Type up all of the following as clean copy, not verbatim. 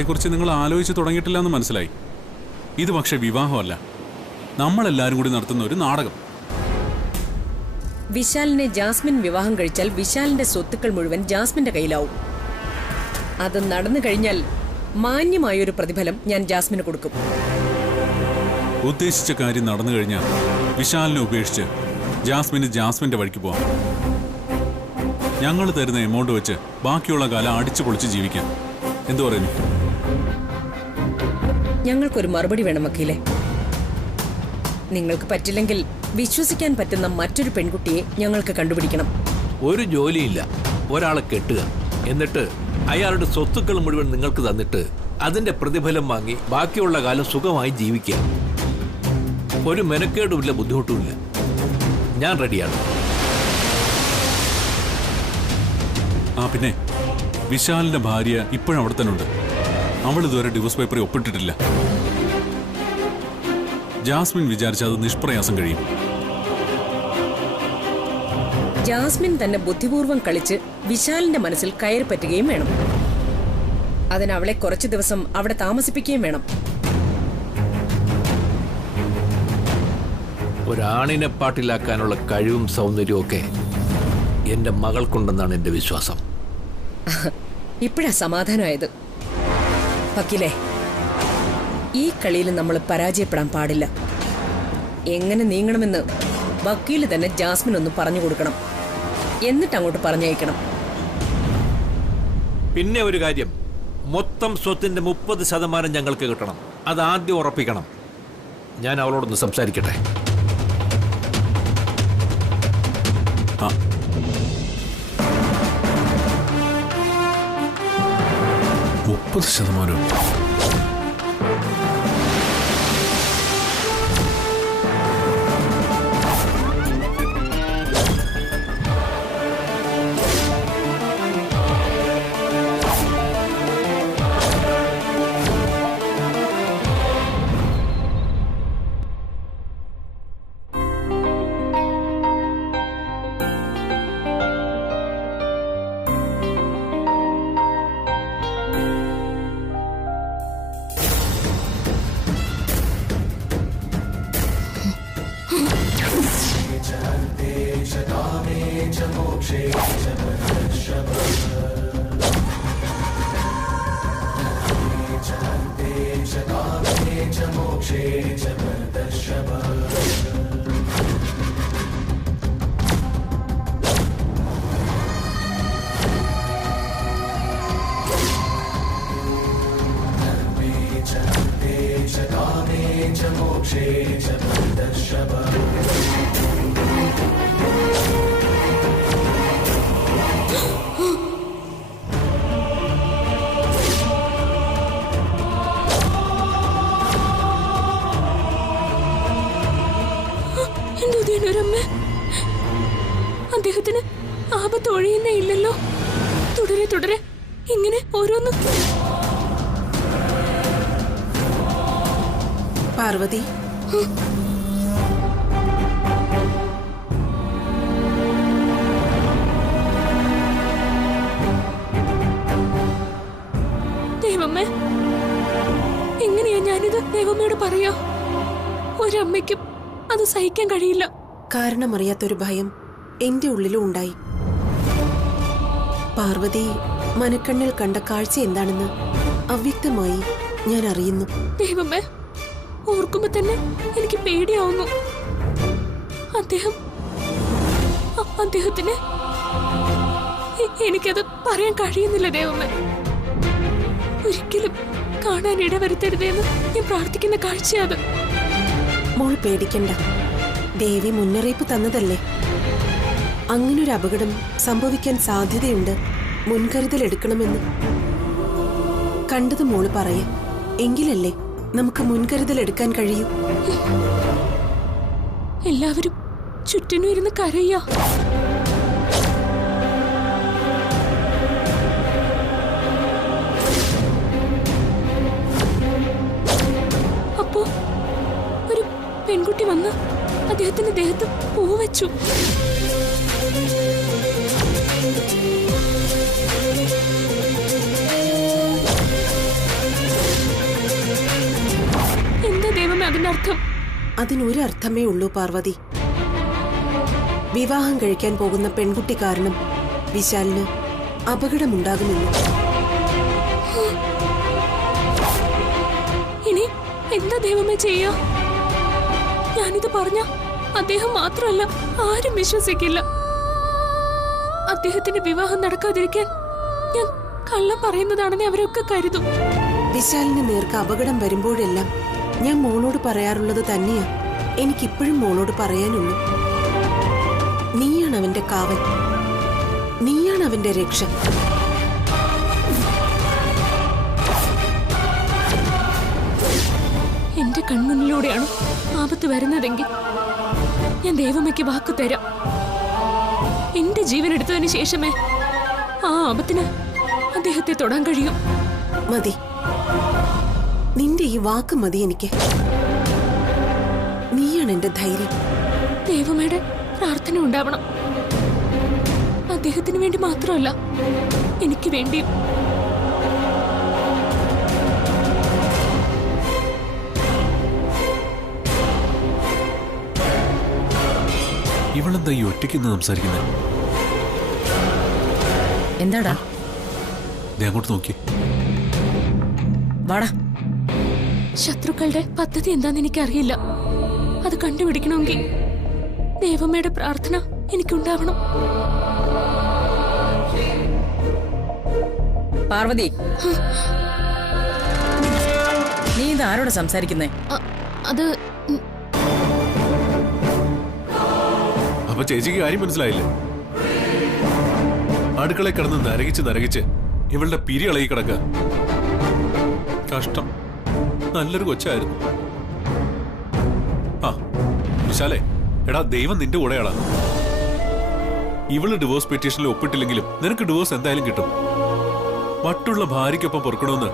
വിവാഹത്തെക്കുറിച്ച് നിങ്ങൾ ആലോചിച്ച് തുടങ്ങിയിട്ടില്ല എന്ന് മനസ്സിലായി. ഇത് പക്ഷെ വിവാഹമല്ല, നമ്മളെല്ലാരും കൂടി നടത്തുന്ന ഒരു നാടകം. വിശാലിനെ ജാസ്മിൻ വിവാഹം കഴിച്ചാൽ വിശാലിന്റെ സ്വത്തുക്കൾ മുഴുവൻ ജാസ്മിന്റെ കയ്യിലാവും. അത് നടന്നു കഴിഞ്ഞാൽ മാന്യമായൊരു പ്രതിഫലം ഞാൻ ജാസ്മിന് കൊടുക്കും. ഉദ്ദേശിച്ച കാര്യം നടന്നു കഴിഞ്ഞാൽ വിശാലിനെ ഉപേക്ഷിച്ച് ജാസ്മിന് ജാസ്മിന്റെ വഴിക്ക് പോവാം. ഞങ്ങൾ തരുന്ന എമൗണ്ട് വെച്ച് ബാക്കിയുള്ള കാലം അടിച്ചു പൊളിച്ച് ജീവിക്കാം. എന്തു പറയുന്നു? ഞങ്ങൾക്കൊരു മറുപടി വേണം വക്കീലെ. നിങ്ങൾക്ക് പറ്റില്ലെങ്കിൽ വിശ്വസിക്കാൻ പറ്റുന്ന മറ്റൊരു പെൺകുട്ടിയെ ഞങ്ങൾക്ക് കണ്ടുപിടിക്കണം. ഒരു ജോലിയില്ല, ഒരാളെ കെട്ടുക, എന്നിട്ട് അയാളുടെ സ്വത്തുക്കൾ മുഴുവൻ നിങ്ങൾക്ക് തന്നിട്ട് അതിന്റെ പ്രതിഫലം വാങ്ങി ബാക്കിയുള്ള കാലം സുഖമായി ജീവിക്കാം. ഒരു മെനക്കേടുമില്ല, ബുദ്ധിമുട്ടുമില്ല. ഞാൻ റെഡിയാണ്. പിന്നെ വിശാലിന്റെ ഭാര്യ ഇപ്പോഴും അവിടെ തന്നെ ഉണ്ട്. അവൾ ഇതുവരെ ഡിവോഴ്സ് പേപ്പറിൽ ഒപ്പിട്ടിട്ടില്ല. ജാസ്മിൻ വിചാരിച്ച അത് നിഷ്പ്രയാസം കഴിയും. ജാസ്മിൻ തന്നെ ബുദ്ധിപൂർവ്വം കളിച്ച് വിശാലിന്റെ മനസ്സിൽ കയറി പറ്റുകയും വേണം. അതിന് അവളെ കുറച്ചു ദിവസം അവിടെ താമസിപ്പിക്കുകയും വേണം. ഒരാണിനെ പാട്ടിലാക്കാനുള്ള കഴിവും സൗന്ദര്യവും ഒക്കെ എന്റെ മകൾക്കുണ്ടെന്നാണ് എന്റെ വിശ്വാസം. ഇപ്പോഴാ സമാധാനമായത്. വക്കീലേ, ഈ കളിയിൽ നമ്മൾ പരാജയപ്പെടാൻ പാടില്ല. എങ്ങനെ നീങ്ങണമെന്ന് വക്കീല് തന്നെ ജാസ്മിൻ ഒന്ന് പറഞ്ഞു കൊടുക്കണം. എന്നിട്ട് അങ്ങോട്ട് പറഞ്ഞയക്കണം. പിന്നെ ഒരു കാര്യം, മൊത്തം സ്വത്തിന്റെ 30% ഞങ്ങൾക്ക് കിട്ടണം. അത് ആദ്യം ഉറപ്പിക്കണം. ഞാൻ അവളോടൊന്ന് സംസാരിക്കട്ടെ. 30%? അദ്ദേഹത്തിന് ആപത്ത് ഒഴിയുന്നേ ഇല്ലല്ലോ. തുടരെ തുടരെ ഇങ്ങനെ ഓരോന്ന്. പാർവതി, ദൈവമേ, എങ്ങനെയാ ഞാനിത് ദൈവമ്മയോട് പറയാ? ഒരമ്മയ്ക്കും അത് സഹിക്കാൻ കഴിയില്ല. കാരണമറിയാത്തൊരു ഭയം എന്റെ ഉള്ളിലും ഉണ്ടായി. പാർവതി മനക്കണ്ണിൽ കണ്ട കാഴ്ച എന്താണെന്ന് അവ്യക്തമായി ഞാൻ അറിയുന്നു. ദൈവമേ, ഓർക്കുമ്പോ തന്നെ എനിക്ക് പേടിയാവുന്നു. അദ്ദേഹത്തിന് എനിക്കത് പറയാൻ കഴിയുന്നില്ല. ദൈവമേ, ഒരിക്കലും കാണാൻ ഇടവരുത്തരുതെന്ന് ഞാൻ പ്രാർത്ഥിക്കുന്ന കാഴ്ചയത്. മോൾ പേടിക്കണ്ട, ദേവി മുന്നറിയിപ്പ് തന്നതല്ലേ. അങ്ങനൊരു അപകടം സംഭവിക്കാൻ സാധ്യതയുണ്ട്, മുൻകരുതൽ എടുക്കണമെന്ന്. കണ്ടത് മോള് പറയേ, എങ്കിലല്ലേ നമുക്ക് മുൻകരുതൽ എടുക്കാൻ കഴിയൂ. എല്ലാവരും ചുറ്റിനും ഇരുന്ന് കരയാ. അപ്പോ ഒരു പെൺകുട്ടി വന്ന് അദ്ദേഹത്തിന്റെ ദേഹത്ത് പൂവ് വെച്ചു. അതിന്റെ അർത്ഥം? അതിനൊരർത്ഥമേ ഉള്ളൂ പാർവതി. വിവാഹം കഴിക്കാൻ പോകുന്ന പെൺകുട്ടി കാരണം വിശാലിന് അപകടമുണ്ടാകുമെന്ന്. ഇനി എന്താ ദൈവമേ ചെയ്യാ? ഞാനിത് പറഞ്ഞ അദ്ദേഹം മാത്രമല്ല, ആരും വിശ്വസിക്കില്ല. അദ്ദേഹത്തിന്റെ വിവാഹം നടക്കാതിരിക്കാൻ ഞാൻ കള്ളം പറയുന്നതാണെന്ന് അവരൊക്കെ കരുതും. വിശാലിന് നേർക്ക് അപകടം വരുമ്പോഴെല്ലാം ഞാൻ മോളോട് പറയാറുള്ളത് തന്നെയാ എനിക്കിപ്പോഴും മോളോട് പറയാനുള്ളൂ. നീയാണ് അവന്റെ കാവൽ, നീയാണ് അവന്റെ രക്ഷ. എന്റെ കൺമുന്നിലൂടെയാണ് ആപത്ത് വരുന്നതെങ്കിൽ ഞാൻ ദേവമ്മയ്ക്ക് വാക്കു തരാം. എന്റെ ജീവൻ എടുത്തതിന് ശേഷമേ ആ ആപത്തിന് അദ്ദേഹത്തെ തൊടാൻ കഴിയും. മതി, നിന്റെ ഈ വാക്ക് മതി എനിക്ക്. നീയാണ് എന്റെ ധൈര്യം. ദേവമ്മയുടെ പ്രാർത്ഥന ഉണ്ടാവണം. അദ്ദേഹത്തിന് വേണ്ടി മാത്രമല്ല, എനിക്ക് വേണ്ടിയും. ഇവളെന്താ ഈ ഒറ്റയ്ക്ക് സംസാരിക്കുന്നത്? എന്താടാ? ദേ അങ്ങോട്ട് നോക്കി. വാടാ. ശത്രുക്കളുടെ പദ്ധതി എന്താന്ന് എനിക്കറിയില്ല. അത് കണ്ടുപിടിക്കണമെങ്കിൽ ദേവമ്മയുടെ പ്രാർത്ഥന എനിക്കുണ്ടാവണം. പാർവതി, നീ ഇത് ആരോട് സംസാരിക്കുന്നേ? അത് അപ്പൊ ചേച്ചിക്ക് കാര്യം മനസ്സിലായില്ലേ? അടുക്കളയിൽ കിടന്ന് നരകിച്ച് ഇവളുടെ പിരി ഇളകി കിടക്കുക. കഷ്ടം, നല്ലൊരു കൊച്ചായിരുന്നു. ആ വിശാലേ, എടാ ദൈവം നിന്റെ കൂടെയാളാ. ഇവള് ഡിവോഴ്സ് പെറ്റീഷനിൽ ഒപ്പിട്ടില്ലെങ്കിലും നിനക്ക് ഡിവോഴ്സ് എന്തായാലും കിട്ടും. മറ്റുള്ള ഭാര്യയ്ക്കൊപ്പം പൊറുക്കണമെന്ന്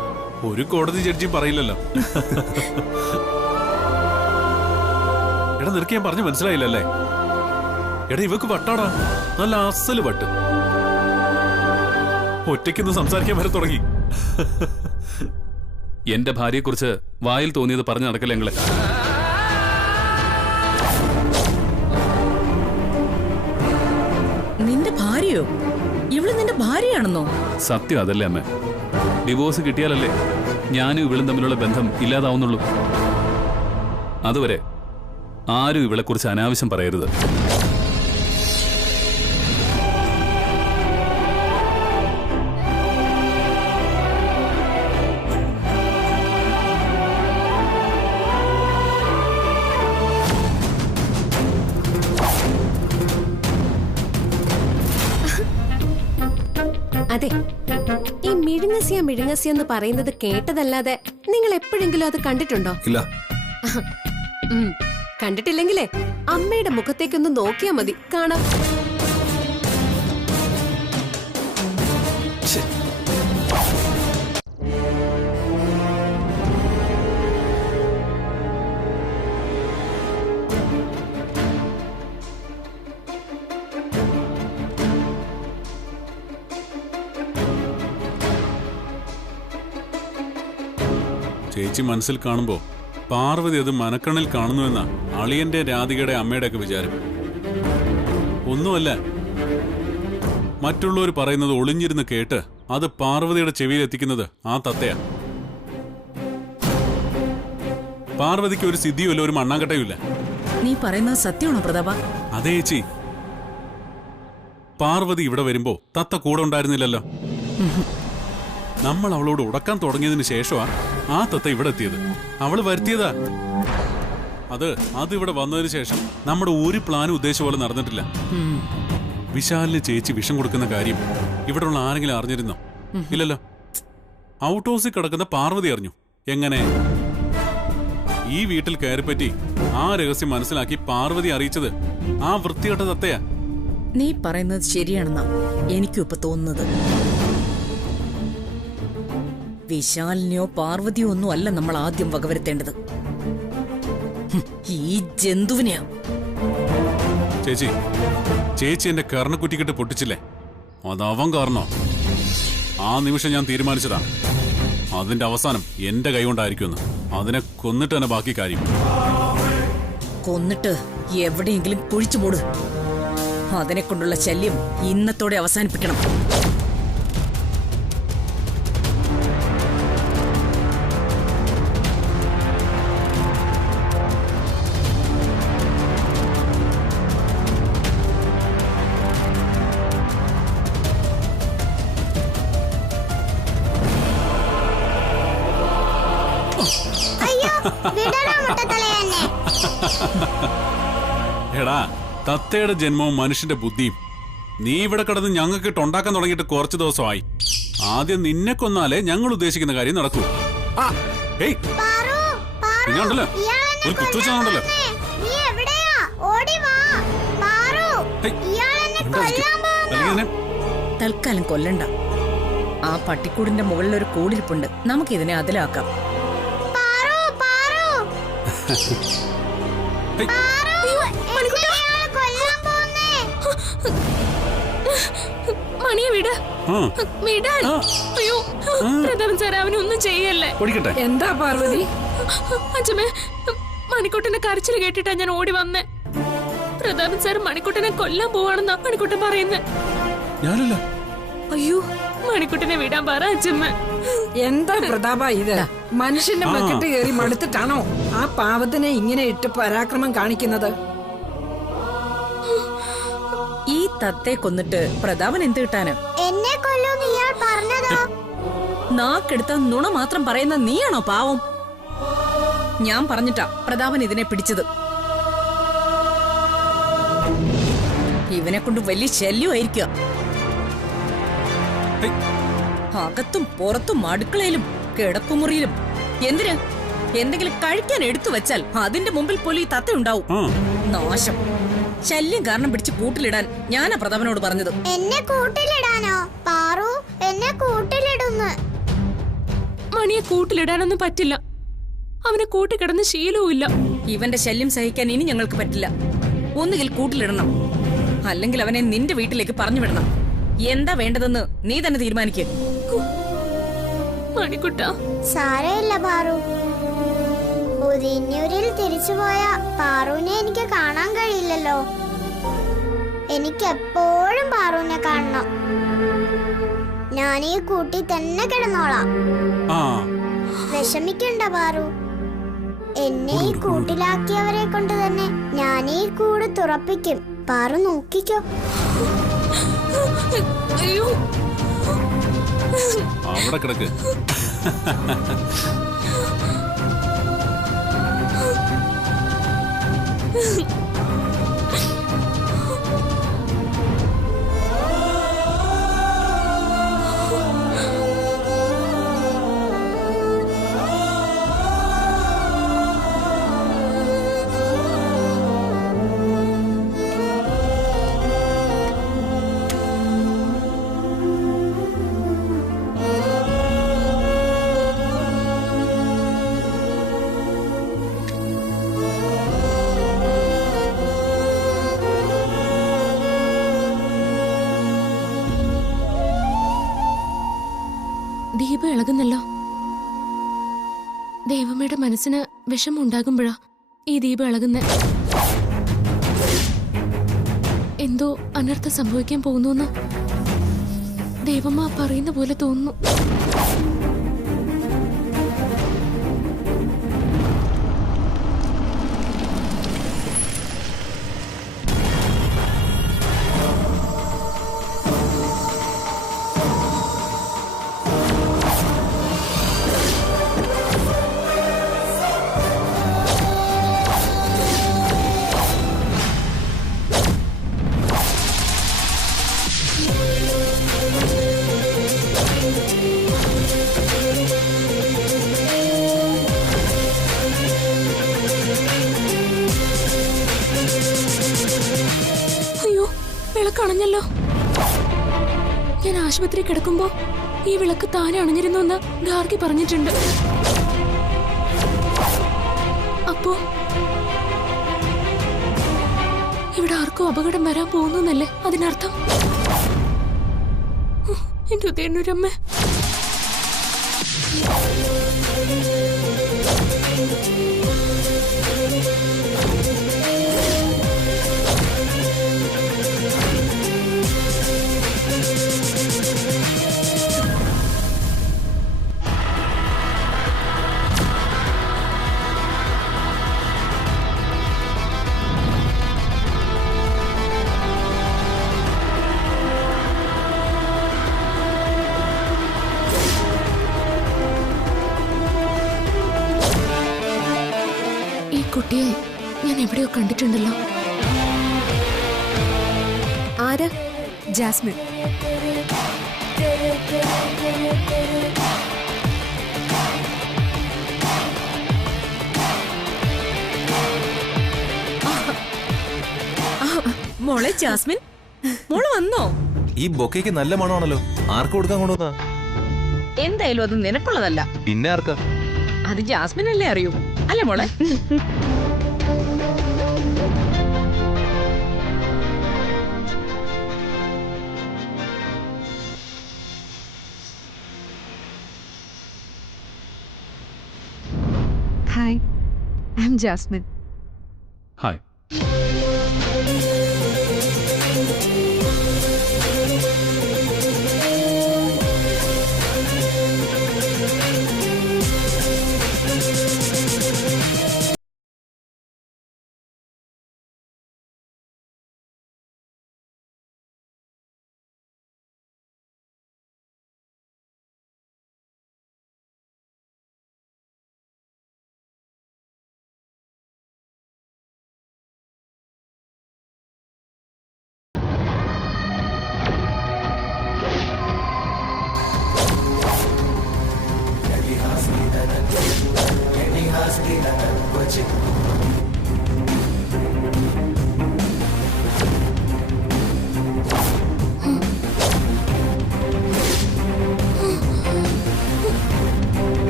ഒരു കോടതി ജഡ്ജിയും പറയില്ലല്ലോ. എടാ നിനക്ക് ഞാൻ പറഞ്ഞു മനസ്സിലായില്ലല്ലേ? എടാ ഇവക്ക് വട്ടാടാ, നല്ല അസല് വട്ട്. ഒറ്റയ്ക്കൊന്ന് സംസാരിക്കാൻ വരെ തുടങ്ങി. എന്റെ ഭാര്യയെക്കുറിച്ച് വായിൽ തോന്നിയത് പറഞ്ഞു നടക്കല്ലേ ഞങ്ങളെ? നിന്റെ ഭാര്യയോ? ഇവള് നിന്റെ ഭാര്യയാണെന്നോ? സത്യം അതല്ലേ അമ്മ. ഡിവോഴ്സ് കിട്ടിയാലല്ലേ ഞാനും ഇവളും തമ്മിലുള്ള ബന്ധം ഇല്ലാതാവുന്നുള്ളൂ. അതുവരെ ആരും ഇവളെക്കുറിച്ച് അനാവശ്യം പറയരുത്. അതെ, ഈ മിഴുങ്ങസിയ എന്ന് പറയുന്നത് കേട്ടതല്ലാതെ നിങ്ങൾ എപ്പോഴെങ്കിലും അത് കണ്ടിട്ടുണ്ടോ? ഇല്ല. കണ്ടിട്ടില്ലെങ്കിലേ അമ്മയുടെ മുഖത്തേക്കൊന്ന് നോക്കിയാ മതി, കാണാം. ചേച്ചി മനസ്സിൽ കാണുമ്പോ പാർവതി അത് മനക്കണ്ണിൽ കാണുന്നുവെന്ന അളിയന്റെ രാധികയുടെ അമ്മയുടെ ഒക്കെ വിചാരം. ഒന്നുമല്ല, മറ്റുള്ളവർ പറയുന്നത് ഒളിഞ്ഞിരുന്ന് കേട്ട് അത് പാർവതിയുടെ ചെവിയിൽ എത്തിക്കുന്നത് ആ തത്തയാ. പാർവതിക്ക് ഒരു സിദ്ധിയുമില്ല, ഒരു മണ്ണാങ്കട്ടയുമില്ല. നീ പറയുന്നത് സത്യമാണോ പ്രതാപ? അതെ ചേച്ചി, പാർവതി ഇവിടെ വരുമ്പോ തത്ത കൂടെ ഉണ്ടായിരുന്നില്ലല്ലോ. നമ്മൾ അവളോട് ഉടക്കാൻ തുടങ്ങിയതിന് ശേഷമാ ആ തത്ത ഇവിടെ എത്തിയത്. അവള് വരുത്തിയതാ. അതിവിടെ വന്നതിന് ശേഷം നമ്മുടെ ഒരു പ്ലാനും ഉദ്ദേശം പോലെ നടന്നിട്ടില്ല. വിശാലിന് ചേച്ചി വിഷം കൊടുക്കുന്ന കാര്യം ഇവിടെ ഉള്ള ആരെങ്കിലും അറിഞ്ഞിരുന്നോ? ഇല്ലല്ലോ. ഔട്ട് ഹൗസിൽ കിടക്കുന്ന പാർവതി അറിഞ്ഞു. എങ്ങനെ? ഈ വീട്ടിൽ കയറിപ്പറ്റി ആ രഹസ്യം മനസ്സിലാക്കി പാർവതി അറിയിച്ചത് ആ വൃത്തികെട്ട തത്തയാ. നീ പറയുന്നത് ശരിയാണെന്നാ എനിക്കും ഇപ്പൊ തോന്നുന്നത്. വിശാലിനെയോ പാർവതിയോ ഒന്നും അല്ല നമ്മൾ ആദ്യം വകവരുത്തേണ്ടത്, ഈ ജന്തുവിനെയാ. ചേച്ചി എന്റെ കർണക്കുറ്റിക്കിട്ട് പൊട്ടിച്ചില്ലേ? അതവൻ കാരണോ? ആ നിമിഷം ഞാൻ തീരുമാനിച്ചതാ അതിന്റെ അവസാനം എന്റെ കൈ കൊണ്ടായിരിക്കുമെന്ന്. അതിനെ കൊന്നിട്ട് തന്നെ ബാക്കി കാര്യം. കൊന്നിട്ട് എവിടെയെങ്കിലും കുഴിച്ചു മൂട്. അതിനെ കൊണ്ടുള്ള ശല്യം ഇന്നത്തോടെ അവസാനിപ്പിക്കണം. എടാ, തത്തയുടെ ജന്മവും മനുഷ്യന്റെ ബുദ്ധിയും. നീ ഇവിടെ കിടന്ന് ഞങ്ങൾക്ക് ഉണ്ടാക്കാൻ തുടങ്ങിയിട്ട് കുറച്ച് ദിവസമായി. ആദ്യം നിന്നെ കൊന്നാലേ ഞങ്ങൾ ഉദ്ദേശിക്കുന്ന കാര്യം നടക്കൂ. ഇങ്ങോട്ടല്ലോ ഒരു കുത്തുവെച്ചാണല്ലോ. തൽക്കാലം കൊല്ലണ്ട. ആ പട്ടിക്കൂടിന്റെ മുകളിൽ ഒരു കൂടിരിപ്പുണ്ട്. നമുക്കിതിനെ അതിലാക്കാം. മണിയെ വിട്. വിടാൻ. അയ്യോ പ്രതാപൻ സാർ, അവനൊന്നും ചെയ്യല്ലേ. എന്താ പാർവതി? അച്ഛമ്മേ, മണിക്കുട്ടന്റെ കരച്ചിൽ കേട്ടിട്ടാ ഞാൻ ഓടി വന്നേ. പ്രതാപൻ സാർ മണിക്കുട്ടനെ കൊല്ലാൻ പോവാണെന്നാ മണിക്കുട്ടൻ പറയുന്നേ. ഞാനല്ല. അയ്യോ, മണിക്കുട്ടനെ വിടാൻ പറ അച്ഛമ്മ. എന്താ പ്രതാപ ഇത്? മനുഷ്യന്റെ മെക്കിട്ട് കയറി മടുത്തിട്ടാണോ ആ പാവത്തിനെ ഇങ്ങനെ ഇട്ട് പരാക്രമം കാണിക്കുന്നത്? ഈ തത്തെ കൊന്നിട്ട് പ്രതാപൻ എന്ത് കിട്ടാന്? എന്നെ കൊല്ലൂന്ന് ഇയാൾ പറഞ്ഞതോ? നാക്കെടുത്ത നുണ മാത്രം പറയുന്ന നീയാണോ പാവം? ഞാൻ പറഞ്ഞിട്ടാ പ്രതാപൻ ഇതിനെ പിടിച്ചത്. ഇവനെ കൊണ്ട് വലിയ ശല്യമായിരിക്കുക. അകത്തും പുറത്തും അടുക്കളയിലും കിടപ്പുമുറിയിലും. എന്തിന്? എന്തെങ്കിലും കഴിക്കാൻ എടുത്തു വെച്ചാൽ അതിന്റെ മുമ്പിൽ പോലും ഈ തത്ത ഉണ്ടാവും. നാശം. ശല്യം കാരണം പിടിച്ച് കൂട്ടിലിടാൻ ഞാനാ പ്രതാപനോട് പറഞ്ഞത്. എന്നെ കൂട്ടിലിടാനോ? പാറു എന്നെ കൂട്ടിലിടുന്നു. മണിയെ കൂട്ടിലിടാനൊന്നും പറ്റില്ല. അവനെ കൂട്ടിക്കിടന്ന് ശീലവും ഇല്ല. ഇവന്റെ ശല്യം സഹിക്കാൻ ഇനി ഞങ്ങൾക്ക് പറ്റില്ല. ഒന്നുകിൽ കൂട്ടിലിടണം, അല്ലെങ്കിൽ അവനെ നിന്റെ വീട്ടിലേക്ക് പറഞ്ഞു വിടണം. എന്താ വേണ്ടതെന്ന് നീ തന്നെ തീരുമാനിക്ക്. മണിക്കുട്ട, സാരമില്ല പാറു. ഉദിഞ്ഞൂരിൽ തിരിച്ചുപോയ പാറുവിനെ എനിക്ക് കാണാൻ കഴിയില്ലല്ലോ. എനിക്ക് എപ്പോഴും പാറുവിനെ കാണണം. ഞാൻ ഈ കൂട്ടി തന്നെ കിടന്നോളാം. വിഷമിക്കണ്ട പാറു. എന്നെ ഈ കൂട്ടിലാക്കിയവരെ കൊണ്ട് തന്നെ ഞാൻ ഈ കൂട് തുറപ്പിക്കും. പാറു നോക്കിക്കോ. അയ്യോ, അവിടെ കിടക്ക്. ദീപം ഇളകുന്നല്ലോ. ദേവമ്മയുടെ മനസ്സിന് വിഷമുണ്ടാകുമ്പോഴാ ഈ ദീപം ഇളകുന്നേ. എന്തോ അനർത്ഥം സംഭവിക്കാൻ പോകുന്നു ദേവമ്മ പറയുന്ന പോലെ തോന്നുന്നു. വിളക്കണഞ്ഞല്ലോ. ഞാൻ ആശുപത്രി കിടക്കുമ്പോ ഈ വിളക്ക് താനെ അണഞ്ഞിരുന്നു എന്ന് ഗാർഗി പറഞ്ഞിട്ടുണ്ട്. അപ്പോ ഇവിടെ ആർക്കും അപകടം വരാൻ പോകുന്നല്ലേ അതിനർത്ഥം? എന്റെ ഉദയനൂരമ്മ. കുട്ടിയെ ഞാൻ എവിടെയോ കണ്ടിട്ടുണ്ടല്ലോ. ആരാ? ജാസ്മിൻ. മോളെ ജാസ്മിൻ, മോള് വന്നോ? ഈ ബൊക്കയ്ക്ക് നല്ല മണമാണല്ലോ. ആർക്ക് കൊടുക്കാൻ കൊണ്ടുവന്നാ? എന്തായാലും അത് നിനക്കുള്ളതല്ല. പിന്നെ ആർക്കാ? അത് ജാസ്മിൻ അല്ലേ അറിയൂ, അല്ലേ മോളെ? Hi, I am Jasmine. Hi.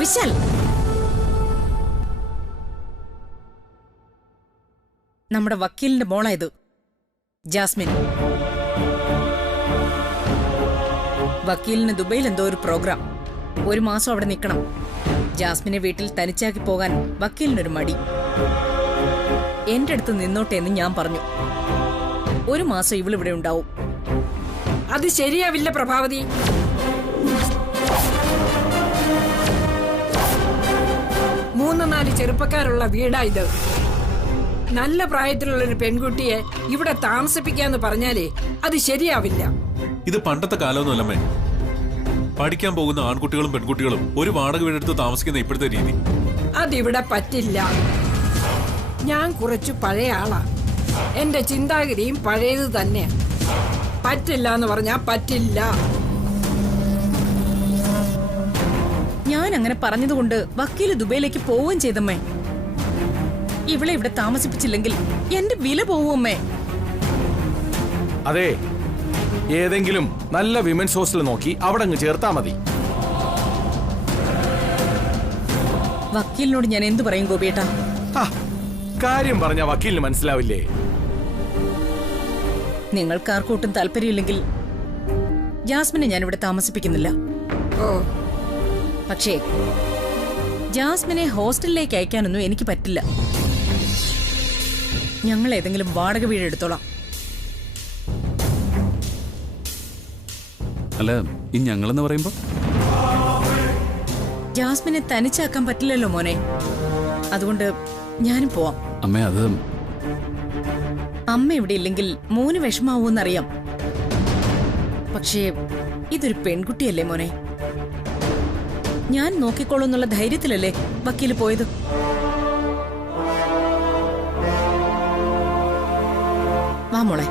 Vishal, നമ്മുടെ വക്കീലിന്റെ മോളായത് ജാസ്മിൻ. വക്കീലിന് ദുബൈയിൽ എന്തോ ഒരു പ്രോഗ്രാം. 1 മാസം അവിടെ നിൽക്കണം. ജാസ്മിനെ വീട്ടിൽ തനിച്ചാക്കി പോകാൻ വക്കീലിനൊരു മടി. എന്റെ അടുത്ത് നിന്നോട്ടെ എന്ന് ഞാൻ പറഞ്ഞു. 1 മാസം ഇവളിവിടെ ഉണ്ടാവും. അത് ശരിയാവില്ല പ്രഭാവതി. മൂന്ന് 4 ചെറുപ്പക്കാരുള്ള വീടാ ഇത്. നല്ല പ്രായത്തിലുള്ള ഒരു പെൺകുട്ടിയെ ഇവിടെ താമസിപ്പിക്കാന്ന് പറഞ്ഞാലേ അത് ശരിയാവില്ല. ഇത് പണ്ടത്തെ കാലമൊന്നുമല്ലമ്മേ. പഠിക്കാൻ പോകുന്ന ആൺകുട്ടികളും പെൺകുട്ടികളും ഒരു വാടക വീടെടുത്ത് താമസിക്കുന്ന ഇപ്പോഴത്തെ രീതി അതിവിടെ പറ്റില്ല. ഞാൻ കുറച്ചു പഴയ ആളാ. എന്റെ ചിന്താഗതിയും പഴയത് തന്നെ. പറ്റില്ല എന്ന് പറഞ്ഞാ പറ്റില്ല. ഞാൻ അങ്ങനെ പറഞ്ഞതുകൊണ്ട് വക്കീല് ദുബൈയിലേക്ക് പോവുകയും ചെയ്തമ്മേ. ഇവളെ ഇവിടെ താമസിപ്പിച്ചില്ലെങ്കിൽ എന്റെ വില പോവുമേ. അതെ, ഏതെങ്കിലും നല്ല വിമൻസ് ഹോസ്റ്റൽ നോക്കി അവിടെ അങ്ങ് ചേർത്താ മതി. വക്കീലിനോട് ഞാൻ എന്തു പറയും ഗോപിയേട്ടാ? കാര്യം പറഞ്ഞ വക്കീലിന് മനസ്സിലാവില്ലേ? നിങ്ങൾക്കാർക്കൂട്ടും താല്പര്യമില്ലെങ്കിൽ ജാസ്മിനെ ഞാൻ ഇവിടെ താമസിപ്പിക്കുന്നില്ല. പക്ഷേ ജാസ്മിനെ ഹോസ്റ്റലിലേക്ക് അയക്കാനൊന്നും എനിക്ക് പറ്റില്ല. ഞങ്ങൾ ഏതെങ്കിലും വാടക വീട് എടുത്തോളാം. അല്ല, ഈ ഞങ്ങളെന്ന് പറയുമ്പോ ജാസ്മിനെ തനിച്ചാക്കാൻ പറ്റില്ലല്ലോ മോനെ. അതുകൊണ്ട് ഞാനും പോവാം. അമ്മേ, അത് അമ്മ ഇവിടെ ഇല്ലെങ്കിൽ മോന് വിഷമാവൂന്നറിയാം. പക്ഷേ ഇതൊരു പെൺകുട്ടിയല്ലേ മോനെ. ഞാൻ നോക്കിക്കോളൂന്നുള്ള ധൈര്യത്തിലല്ലേ വക്കീല് പോയത്. വാ മോളെ.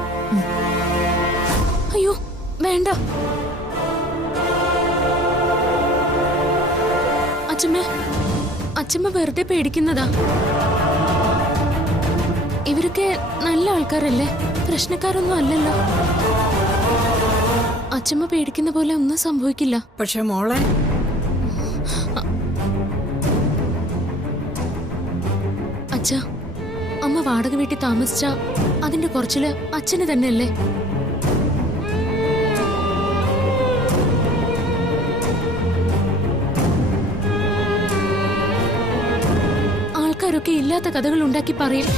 അയ്യോ വേണ്ട അച്ഛമ്മ. അച്ഛമ്മ വെറുതെ പേടിക്കുന്നതാ. ഇവരൊക്കെ നല്ല ആൾക്കാരല്ലേ, പ്രശ്നക്കാരൊന്നും അല്ലല്ലോ. അച്ഛമ്മ പേടിക്കുന്ന പോലെ ഒന്നും സംഭവിക്കില്ല. പക്ഷെ മോളെ, അച്ഛാ, അമ്മ വാടക വീട്ടിൽ താമസിച്ച അതിന്റെ കുറച്ചില് അച്ഛന് തന്നെയല്ലേ? ആൾക്കാരൊക്കെ ഇല്ലാത്ത കഥകൾ ഉണ്ടാക്കി പറയും.